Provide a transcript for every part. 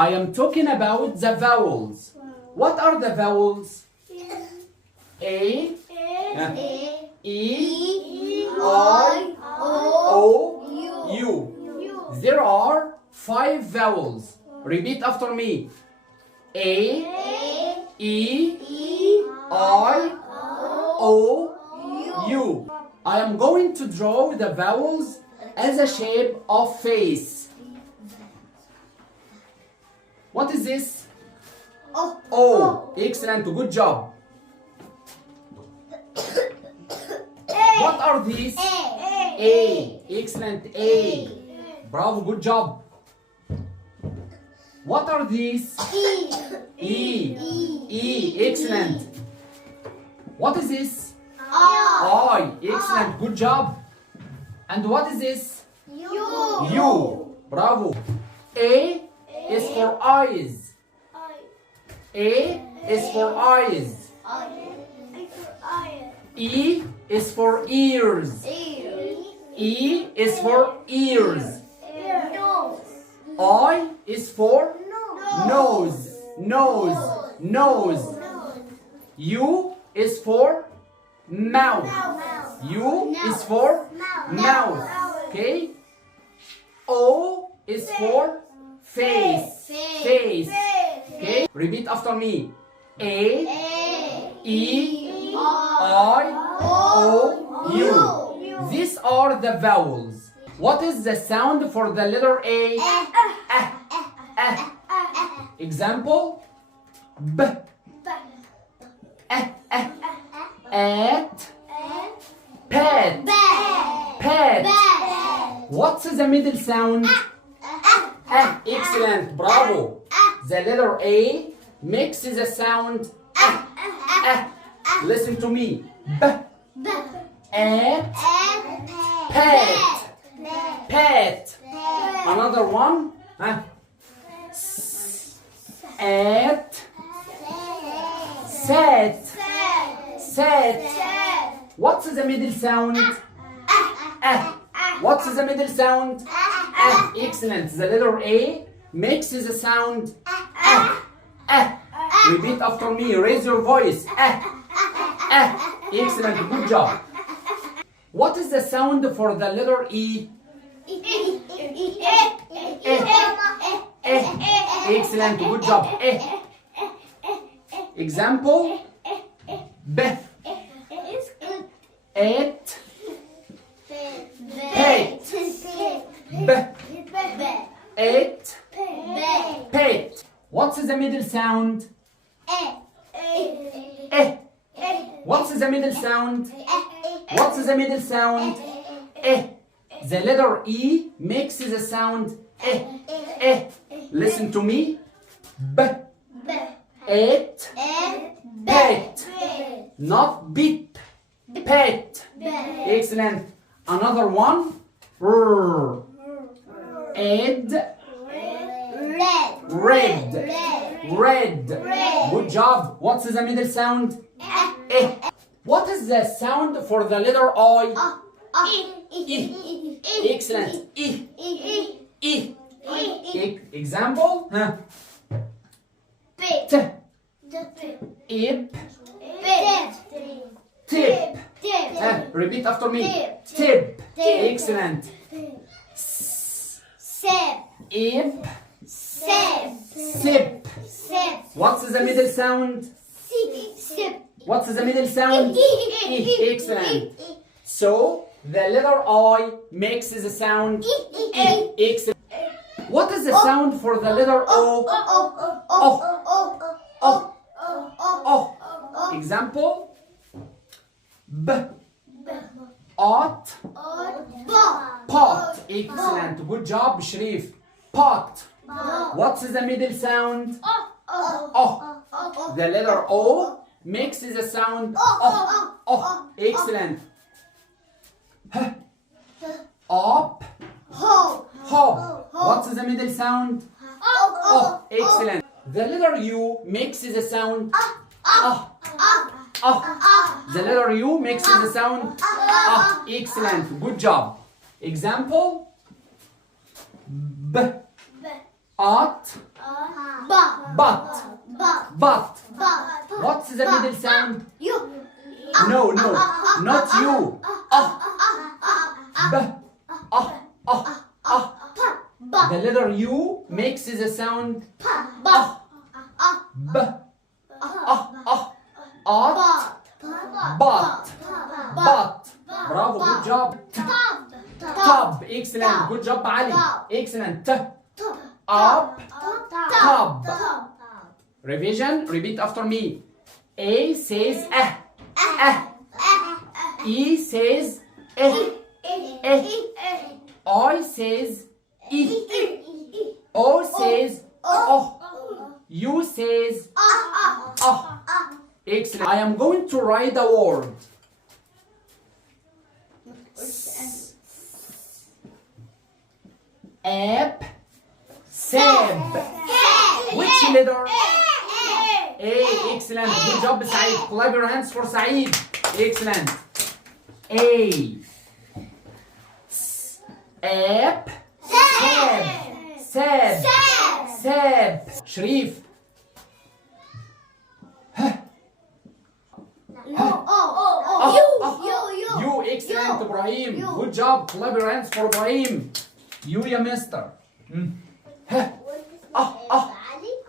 I am talking about the vowels. What are the vowels? A, E, I, O, U. There are 5 vowels. Repeat after me. A, E, I, O, U. I am going to draw the vowels as a shape of face. What is this? O. Excellent. Good job. What are these? A. Excellent. A. Bravo. Good job. What are these? E. E. Excellent. What is this? I. Excellent. Good job. And what is this? U. Bravo. A is for eyes. A is for eyes. E is for ears. E is for ears. I is for nose. Nose. Nose. U is for mouth. U is for mouth. Okay? O is for face. Face. Okay? Repeat after me. A, E, I, O, U. These are the vowels. What is the sound for the letter A? Example. B. At. Pet. Pet. What's the middle sound? Excellent. Bravo. The letter A makes the sound Listen to me. B. At. Pet. Pet. Another one. At. Set. Set. What's the middle sound? What's the middle sound? Excellent. The letter A makes the sound Repeat after me. Raise your voice. Excellent. Good job. What is the sound for the letter E? Excellent. Good job. Example. B. At. Pet. B. At. Pet. What's the middle sound? What's the middle sound? What's the middle sound? The letter E makes the sound Listen to me. B. At. Pet. Not beat. Pet. Excellent. Another one. R. Ed. Red. Red. Good job. What's the middle sound? What is the sound for the letter I? Excellent. Example. T. Ip. Tip. Repeat after me. Tip. Excellent. Ip. Sip. What's the middle sound? What's the middle sound? Excellent. So the letter I makes the sound Excellent. What is the sound for the letter O? Example. B. Ot. Pot. Excellent. Good job, Sharif. Pot. What's the middle sound? The letter O makes the sound Excellent. Up. Hop. What's the middle sound? Excellent. The letter U makes the sound The letter U makes the sound Excellent. Good job. Example. B. At. But. What's the middle sound? No, not you. B. The letter U makes the sound B. But. Bravo, good job. Tub. Excellent. Good job, Ali. Excellent. Up. Tub. Revision. Repeat after me. A says E says I says E. O says O. U says Excellent. I am going to write the word. Ab. Sab. Which letter? A. Excellent. Good job, Saeed. Clap your hands for Saeed. Excellent. A. Ab. Sab. Sharif. You. Excellent, Ibrahim. Good job. Clap your hands for Ibrahim. You, ya mister.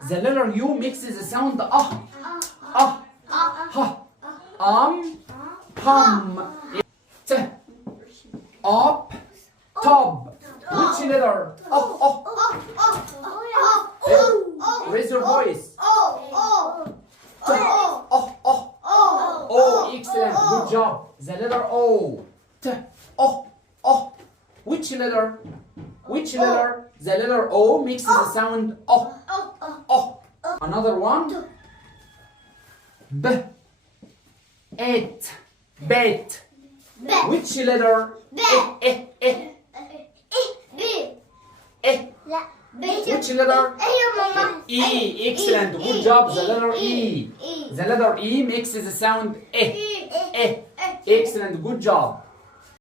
The letter U makes the sound hum. T. Up. Top. Which letter? Raise your voice. Oh, excellent. Good job. The letter O. T. Which letter? The letter O makes the sound Another one. B. It. Bet. Which letter? Which letter? E. Excellent. Good job. The letter E. The letter E makes the sound Excellent. Good job.